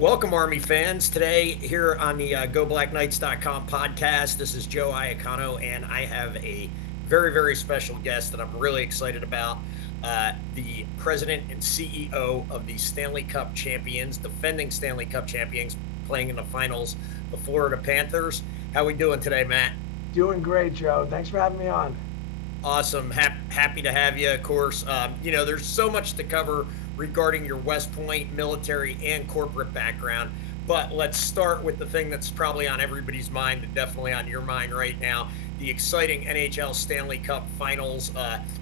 Welcome, Army fans. Today, here on the GoBlackKnights.com podcast, this is Joe Iacono, and I have a very, very special guest that I'm really excited about. The president and CEO of the Stanley Cup champions, defending Stanley Cup champions, playing in the finals, the Florida Panthers. How we doing today, Matt? Doing great, Joe. Thanks for having me on. Awesome. Happy to have you, of course. There's so much to cover regarding your West Point military and corporate background. But let's start with the thing that's probably on everybody's mind and definitely on your mind right now, the exciting NHL Stanley Cup Finals,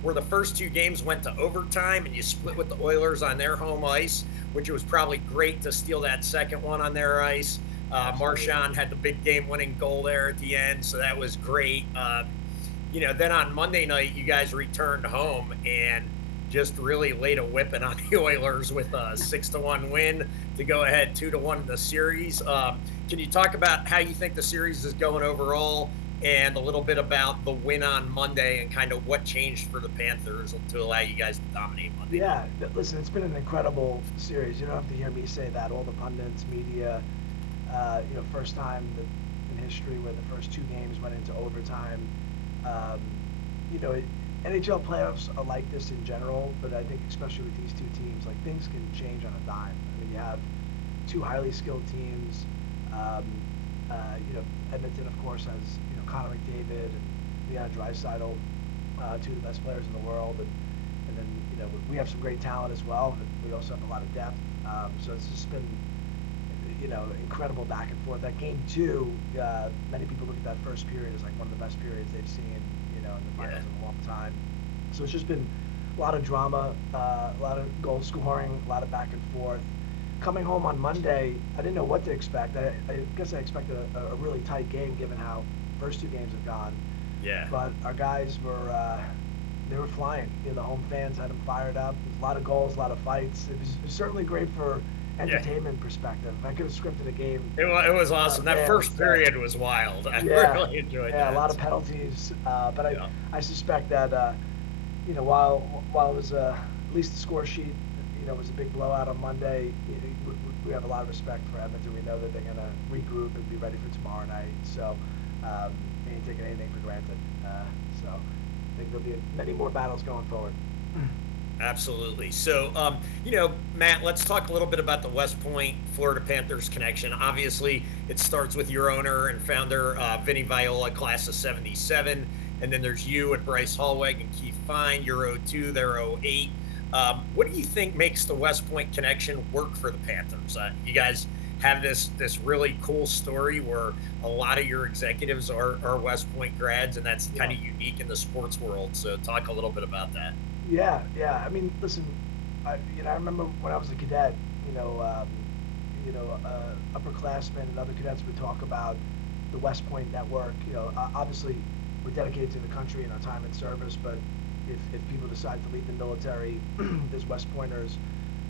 where the first two games went to overtime and you split with the Oilers on their home ice, which was probably great to steal that second one on their ice. Absolutely. Marchand had the big game-winning goal there at the end, so that was great. Then on Monday night, you guys returned home and just really laid a whipping on the Oilers with a 6-1 win to go ahead 2-1 in the series. Can you talk about how you think the series is going overall, and a little bit about the win on Monday and kind of what changed for the Panthers to allow you guys to dominate Monday night? Yeah, listen, it's been an incredible series. You don't have to hear me say that. All the pundits, media, first time in history where the first two games went into overtime. Um, NHL playoffs are like this in general, but I think especially with these two teams, like things can change on a dime. I mean, you have two highly skilled teams. Um, Edmonton, of course, has Connor McDavid and Leon Draisaitl, two of the best players in the world, and then we have some great talent as well. But we also have a lot of depth. So it's just been incredible back and forth. That game two, many people look at that first period as like one of the best periods they've seen, in the finals in a long time. So it's just been a lot of drama, a lot of goal scoring, a lot of back and forth. Coming home on Monday, I didn't know what to expect. I guess I expected a really tight game given how first two games have gone. Yeah. But our guys were they were flying. The home fans had them fired up. There was a lot of goals, a lot of fights. It was certainly great for Yeah. entertainment perspective. I could have scripted a game. It was awesome. That Man, first period was wild. I yeah, really enjoyed yeah, a lot that. of penalties. But I, Yeah. I suspect that while it was at least the score sheet, was a big blowout on Monday. We have a lot of respect for Edmonton. We know that they're going to regroup and be ready for tomorrow night. So we ain't taking anything for granted. So I think there'll be many more battles going forward. Absolutely. So, Matt, let's talk a little bit about the West Point Florida Panthers connection. Obviously, it starts with your owner and founder, Vinny Viola, class of 77. And then there's you and Bryce Hallweg and Keith Fine. You're 02, they're 08. What do you think makes the West Point connection work for the Panthers? You guys have this really cool story where a lot of your executives are West Point grads, and that's kind Yeah. of unique in the sports world. So, talk a little bit about that. Yeah, yeah. I mean, listen, I remember when I was a cadet, upperclassmen and other cadets would talk about the West Point network. Obviously, we're dedicated to the country and our time in service, but if people decide to leave the military, there's West Pointers,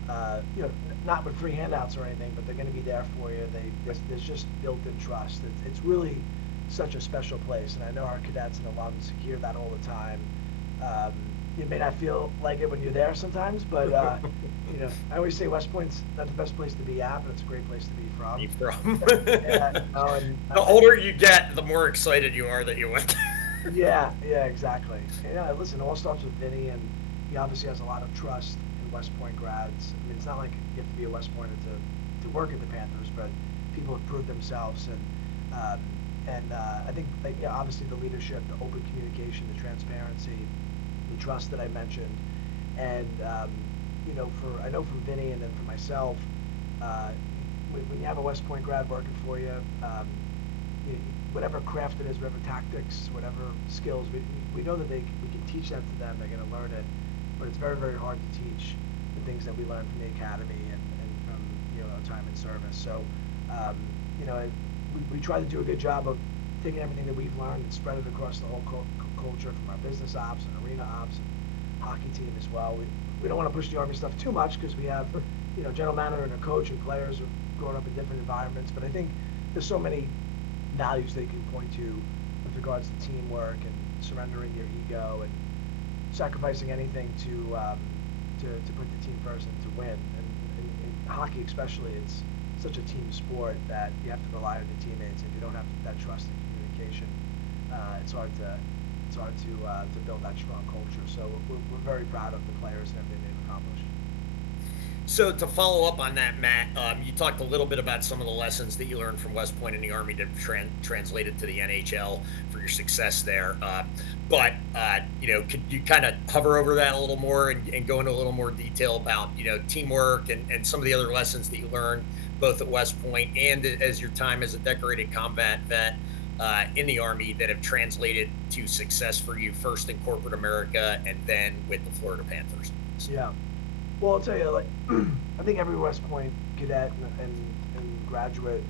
not with free handouts or anything, but they're going to be there for you. There's just built-in trust. It's really such a special place, and I know our cadets and alums hear that all the time. Um, you may not feel like it when you're there sometimes, but I always say West Point's not the best place to be at, but it's a great place to be from. From. Yeah, The older you get, the more excited you are that you went. yeah, yeah, exactly. Yeah, listen, it all starts with Vinny, and he obviously has a lot of trust in West Point grads. I mean, it's not like you have to be a West Pointer to work at the Panthers, but people have proved themselves, and I think, obviously the leadership, the open communication, the transparency, the trust that I mentioned, and I know from Vinny and then for myself, uh, when you have a West Point grad working for you, you whatever craft it is, whatever tactics, whatever skills, we know that we can teach that to them. They're going to learn it, but it's very very hard to teach the things that we learned from the academy and from our time in service. So um, we try to do a good job of taking everything that we've learned and spread it across the whole culture, from our business ops and arena ops and hockey team as well. We don't want to push the Army stuff too much because we have general manager and a coach and players who've grown up in different environments. But I think there's so many values they can point to with regards to teamwork and surrendering your ego and sacrificing anything to put the team first and to win. And in hockey especially, it's such a team sport that you have to rely on your teammates. If you don't have that trust and communication, it's hard to build that strong culture. So we're very proud of the players and everything they've accomplished. So to follow up on that, Matt, you talked a little bit about some of the lessons that you learned from West Point in the Army that translated to the NHL for your success there. Could you kind of hover over that a little more and go into a little more detail about teamwork and some of the other lessons that you learned both at West Point and as your time as a decorated combat vet in the Army that have translated to success for you first in corporate America and then with the Florida Panthers? Yeah. Well, I'll tell you, like, I think every West Point cadet and graduate,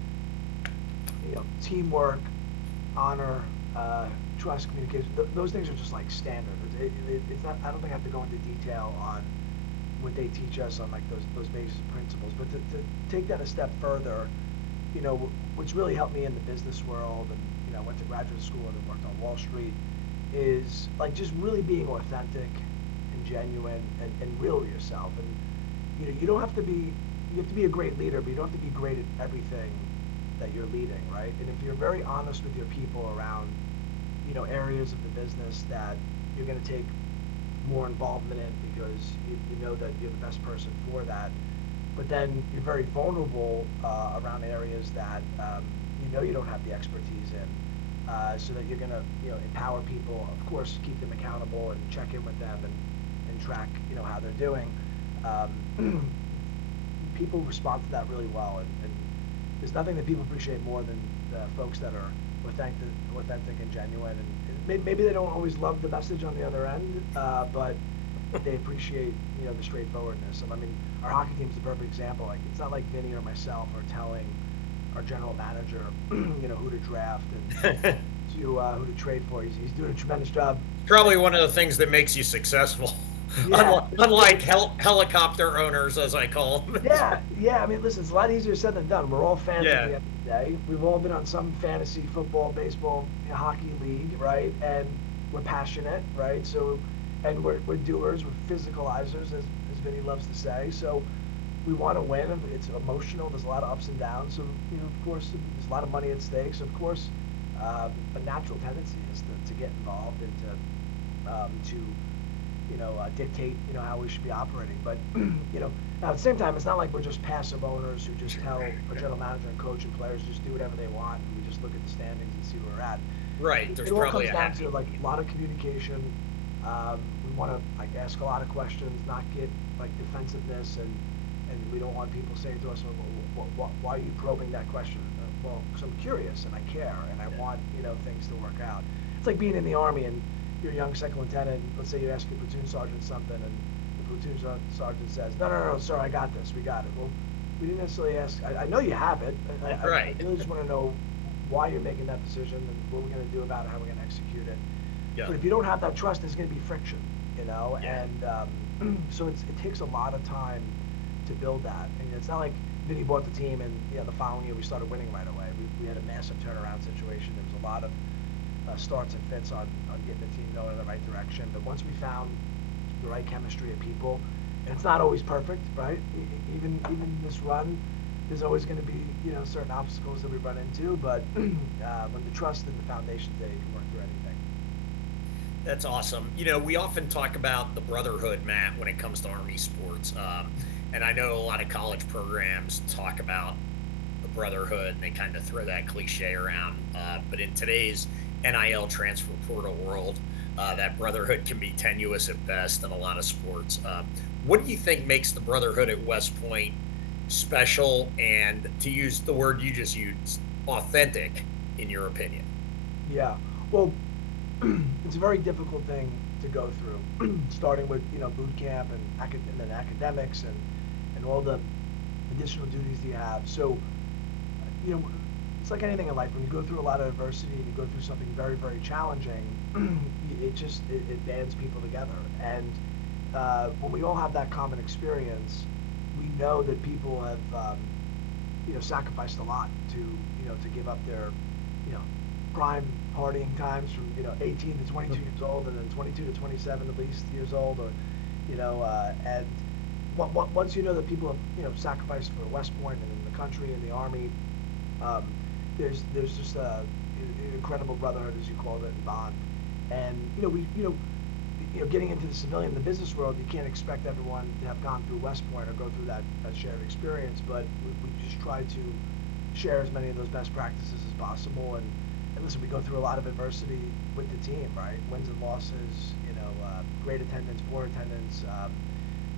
teamwork, honor, trust, communication, those things are just like standard. It's not, I don't think I have to go into detail on what they teach us on like those basic principles, but to take that a step further, what's really helped me in the business world, and I went to graduate school and worked on Wall Street, is like just really being authentic and genuine and real with yourself. And you don't have to be, you have to be a great leader, but you don't have to be great at everything that you're leading, right? And if you're very honest with your people around areas of the business that you're going to take more involvement in because you know that you're the best person for that, but then you're very vulnerable around areas that you don't have the expertise in, so that you're going to empower people, of course, keep them accountable and check in with them and track how they're doing. People respond to that really well, and there's nothing that people appreciate more than folks that are authentic and genuine. And maybe they don't always love the message on the other end, but they appreciate the straightforwardness. And I mean, our hockey team is the perfect example. Like, it's not like Vinny or myself are telling our general manager, who to draft and who to trade for. He's doing a tremendous job. Probably one of the things that makes you successful. Yeah, Unlike helicopter owners, as I call them. yeah. I mean, listen, it's a lot easier said than done. We're all fans at Yeah, the end of the day. We've all been on some fantasy football, baseball, hockey league, right? And we're passionate, right? So, and we're doers, we're physicalizers, as Vinny loves to say. So, we want to win. It's emotional. There's a lot of ups and downs. So, of course, there's a lot of money at stake. So, of course, a natural tendency is to get involved and to dictate, how we should be operating. But, now at the same time, it's not like we're just passive owners who just tell our general manager and coach and players just do whatever they want, and we just look at the standings and see where we're at. right. There's It all probably comes a down happy to like a medium. lot of communication. We want to like ask a lot of questions, not get like defensiveness, and we don't want people saying to us, well, why are you probing that question? Well, because I'm curious and I care and I want things to work out. It's like being in the Army and you're a young second lieutenant. Let's say you ask your platoon sergeant something, and the platoon sergeant says, no, sir, I got this. We got it. Well, we didn't necessarily ask. I know you have it. I Right. really just want to know why you're making that decision and what we're going to do about it, how we're going to execute it. Yeah. But if you don't have that trust, there's going to be friction, Yeah. and so it takes a lot of time to build that. And it's not like Vinny bought the team and the following year we started winning right away. We had a massive turnaround situation. There was a lot of starts and fits on getting the team going in the right direction. But once we found the right chemistry of people, and it's not always perfect, right? Even this run, there's always going to be certain obstacles that we run into. But when the trust and the foundation's there, you can work through anything. That's awesome. We often talk about the brotherhood, Matt, when it comes to Army sports. And I know a lot of college programs talk about the brotherhood and they kind of throw that cliche around. But in today's NIL transfer portal world, that brotherhood can be tenuous at best in a lot of sports. What do you think makes the brotherhood at West Point special and, to use the word you just used, authentic, in your opinion? Yeah. Well, it's a very difficult thing to go through, starting with boot camp and then academics and all the additional duties you have. So it's like anything in life. When you go through a lot of adversity and you go through something very, very challenging, it bands people together. And when we all have that common experience, we know that people have sacrificed a lot to give up their prime partying times from 18 to 22 years old, and then 22 to 27 at least years old, or and once you know that people have sacrificed for West Point and in the country in the Army, um, there's just an incredible brotherhood, as you called it, and bond. And getting into the civilian, the business world, you can't expect everyone to have gone through West Point or go through that shared experience. But we just try to share as many of those best practices as possible. And listen, we go through a lot of adversity with the team, right? Wins and losses, great attendance, poor attendance.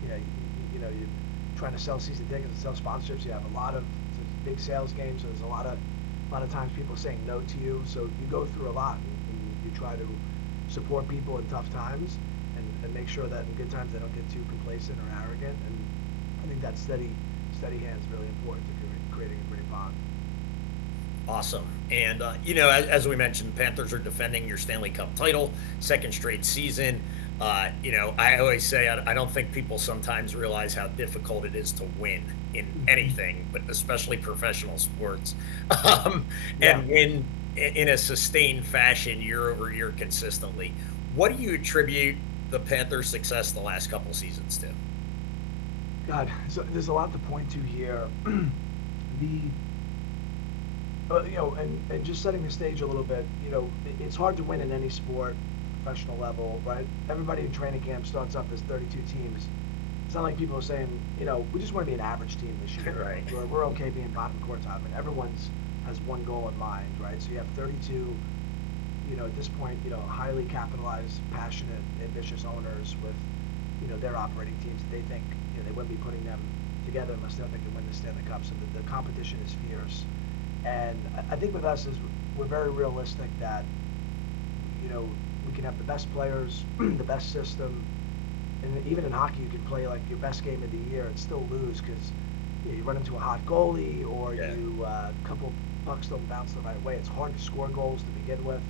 You're trying to sell season tickets and sell sponsorships. You have a lot of big sales games. So there's a lot of times people saying no to you. So you go through a lot, and you try to support people in tough times, and make sure that in good times they don't get too complacent or arrogant. And I think that steady hand is really important to creating a great bond. Awesome. And, as we mentioned, the Panthers are defending your Stanley Cup title, second straight season. I always say I don't think people sometimes realize how difficult it is to win in Mm-hmm. anything, but especially professional sports, Yeah. and win in a sustained fashion year over year consistently. What do you attribute the Panthers' success the last couple seasons to? God, so there's a lot to point to here. the and just setting the stage a little bit, it's hard to win in any sport, professional level, right? Everybody in training camp starts off as 32 teams. It's not like people are saying, we just want to be an average team this year. Right. We're okay being bottom quartile. I mean, everyone's has one goal in mind, right? So you have 32, at this point, highly capitalized, passionate, ambitious owners with, their operating teams that they think, they wouldn't be putting them together unless they can win the Stanley Cup. So the competition is fierce. And I think with us is we're very realistic that we can have the best players, the best system, and even in hockey you can play like your best game of the year and still lose because you run into a hot goalie or Yeah. you a couple pucks don't bounce the right way. It's hard to score goals to begin with.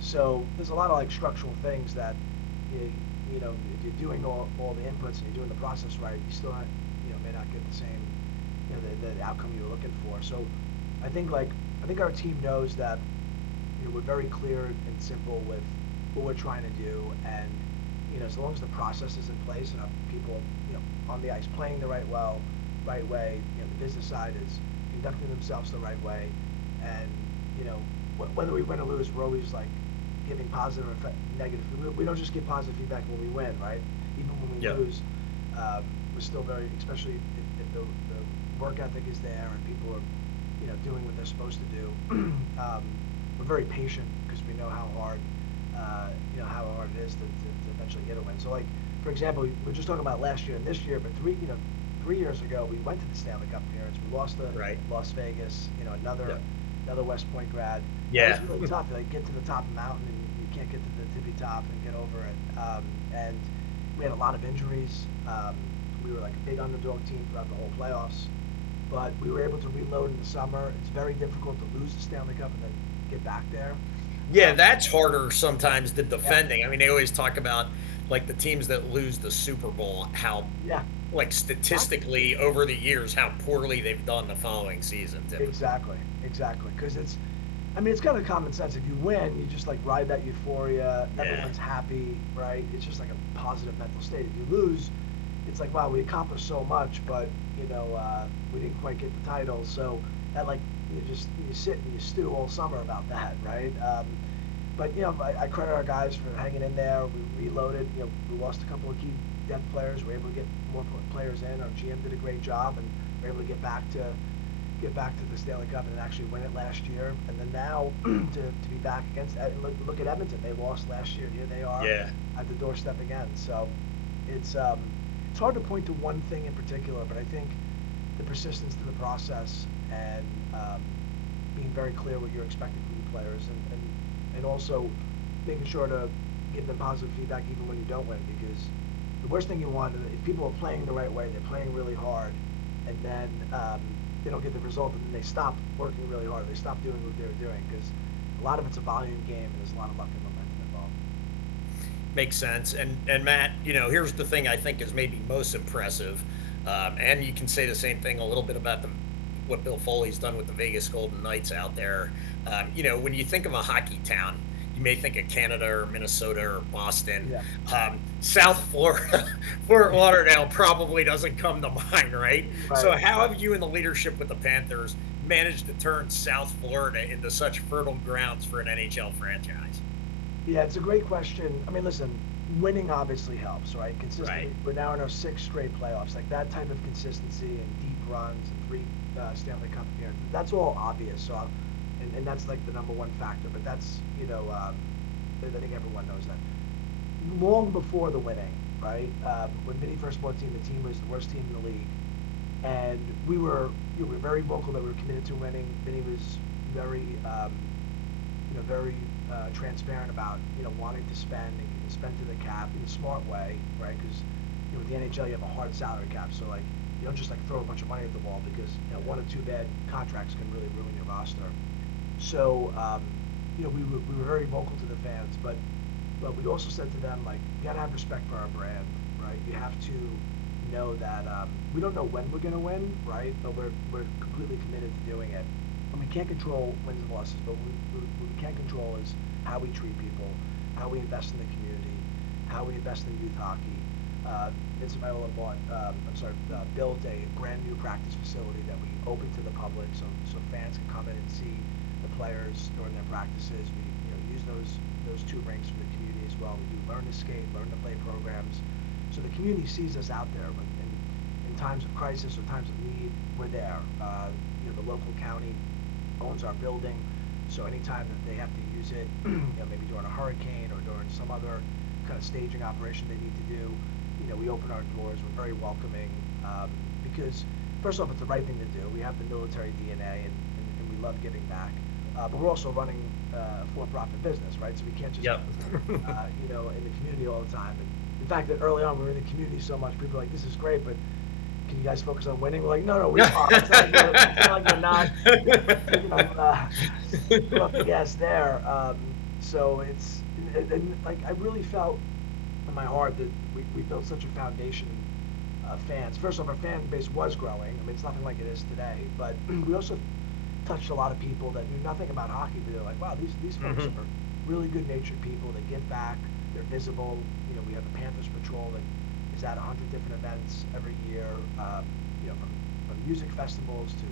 So there's a lot of like structural things that you, if you're doing all the inputs and you're doing the process right, you still not, may not get the same the outcome you were looking for. So I think our team knows that we're very clear and simple with what we're trying to do, and as long as the process is in place and people on the ice playing the right way, the business side is conducting themselves the right way, and whether we win or lose, we're always like giving positive or negative. We don't just give positive feedback when we win, right? Even when we Yeah. lose, we're still very, especially if the work ethic is there and people are doing what they're supposed to do. We're very patient because we know how hard it is to eventually get a win. So, like for example, we were just talking about last year and this year, but 3 years ago we went to the Stanley Cup appearance. We lost to Right. Las Vegas. Yeah. Another West Point grad. That was Yeah. really tough. Like get to the top of the mountain and you can't get to the tippy top and get over it. And we had a lot of injuries. We were like a big underdog team throughout the whole playoffs, but we were able to reload in the summer. It's very difficult to lose the Stanley Cup and then get back there. Yeah, Um, that's harder sometimes than yeah, defending. I mean, they always talk about like the teams that lose the Super Bowl, how yeah, like exactly, statistically over the years how poorly they've done the following season typically. exactly. Because I mean, it's kind of common sense. If you win, you just like ride that euphoria. Yeah. Everyone's happy, right? It's just like a positive mental state. If you lose, it's like, wow, we accomplished so much, but we didn't quite get the title. So that like you sit and you stew all summer about that, right? But I credit our guys for hanging in there. We reloaded. We lost a couple of key depth players. We were able to get more players in. Our GM did a great job, and we are able to get back to the Stanley Cup and actually win it last year. And then now to be back against look at Edmonton. They lost last year. Here they are Yeah. at the doorstep again. So it's hard to point to one thing in particular, but I think the persistence to the process and being very clear what you're expecting from your players, and also making sure to give them positive feedback even when you don't win, because the worst thing you want is if people are playing the right way, they're playing really hard, and then they don't get the result, and then they stop working really hard, they stop doing what they're doing, because a lot of it's a volume game, and there's a lot of luck and momentum involved. Makes sense. And Matt, here's the thing I think is maybe most impressive, and you can say the same thing a little bit about what Bill Foley's done with the Vegas Golden Knights out there. When you think of a hockey town, you may think of Canada or Minnesota or Boston. Yeah. South Florida, Fort Lauderdale probably doesn't come to mind, right? So, Right. how have you and the leadership with the Panthers managed to turn South Florida into such fertile grounds for an NHL franchise? Yeah, it's a great question. I mean, listen, winning obviously helps, right? Right. Consistently, we're now in our sixth straight playoffs. Like that type of consistency and deep runs and three Stanley Cup appearances. That's all obvious. So, and that's like the number one factor. But that's I think everyone knows that. Long before the winning, right? When Vinny first bought the team was the worst team in the league, and we were very vocal that we were committed to winning. Vinny was very very transparent about wanting to spend and spend to the cap in a smart way, right? Because with the NHL you have a hard salary cap, so like you don't just like throw a bunch of money at the wall because one or two bad contracts can really ruin your roster. So we were very vocal to the fans, but we also said to them like you gotta have respect for our brand, right? You have to know that we don't know when we're gonna win, right? But we're completely committed to doing it. And we can't control wins and losses, but what we can control is how we treat people, how we invest in the community, how we invest in youth hockey. Vince Viola built a brand new practice facility that we opened to the public, so fans can come in and see the players during their practices. We use those two rinks for the community as well. We do learn to skate, learn to play programs, so the community sees us out there. When in times of crisis or times of need, we're there. The local county owns our building, so anytime that they have to use it, maybe during a hurricane or during some other kind of staging operation they need to do, we open our doors. We're very welcoming because first off, it's the right thing to do. We have the military DNA and we love giving back, but we're also running a for-profit business, right? So we can't just Yep. in the community all the time. And in fact, that early on we were in the community so much, people were like, "This is great, but can you guys focus on winning?" We're like, "No, we are." It's not like we're not taking foot off the gas there. So like I really felt in my heart that we built such a foundation of fans. First off, our fan base was growing. I mean, it's nothing like it is today, but we also touched a lot of people that knew nothing about hockey, but they're like, wow, these folks Hmm. are really good-natured people. They give back. They're visible. We have a Panthers patrol that is at 100 different events every year. From music festivals to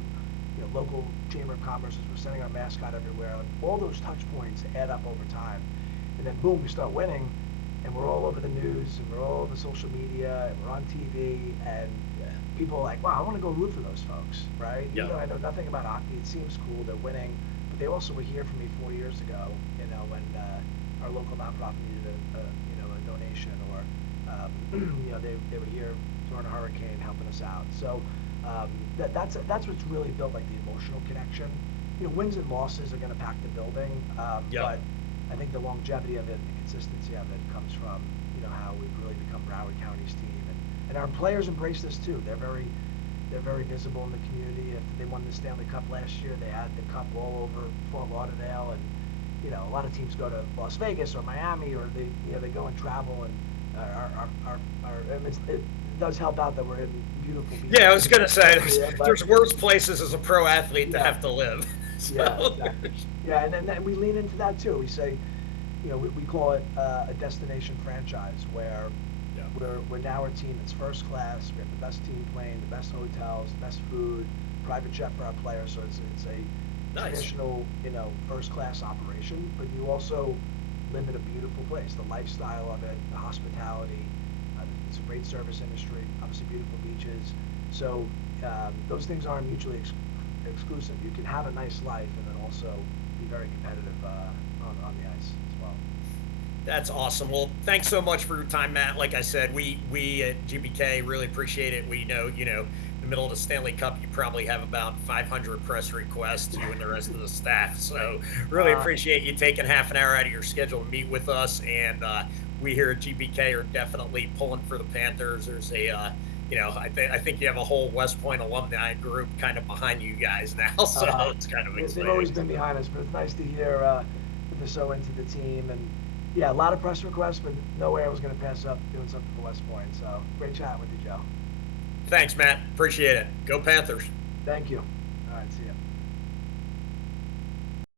local chamber of commerce. We're sending our mascot everywhere. Like, all those touch points add up over time, and then boom, we start winning, and we're all over the news, and we're all over social media, and we're on TV, and Yeah. people are like, wow, I want to go root for those folks, right? Even Yep. though I know nothing about hockey, it seems cool, they're winning, but they also were here for me 4 years ago, when our local nonprofit needed a donation, or they were here during a hurricane helping us out. So that's what's really built like the emotional connection. Wins and losses are going to pack the building, Yep. but I think the longevity of it and the consistency of it comes from how we've really become Broward County's team, and our players embrace this too. They're very visible in the community. After they won the Stanley Cup last year, they had the cup all over Fort Lauderdale, and a lot of teams go to Las Vegas or Miami, or they go and travel, and I mean, it does help out that we're in beautiful Yeah, I beaches was gonna say area, but there's worse places as a pro athlete to yeah, have to live. yeah, So exactly. Yeah, and then we lean into that too. We say, we call it a destination franchise where yeah. we're now a team that's first class. We have the best team playing, the best hotels, the best food, private jet for our players. So it's a Nice. traditional, first class operation. But you also live in a beautiful place. The lifestyle of it, the hospitality. It's a great service industry. Obviously, beautiful beaches. So those things aren't mutually exclusive. You can have a nice life and then also be very competitive on the ice as well. That's awesome. Well, thanks so much for your time, Matt. Like I said, we at GBK really appreciate it. We know, in the middle of the Stanley Cup, you probably have about 500 press requests, you and the rest of the staff. So really Uh, appreciate you taking half an hour out of your schedule to meet with us. And we here at GBK are definitely pulling for the Panthers. There's I think you have a whole West Point alumni group kind of behind you guys now. So it's kind of they've always exciting. been behind us, but it's nice to hear that they're so into the team. And yeah, a lot of press requests, but no way I was going to pass up doing something for West Point. So great chatting with you, Joe. Thanks, Matt. Appreciate it. Go Panthers. Thank you. All right, see you.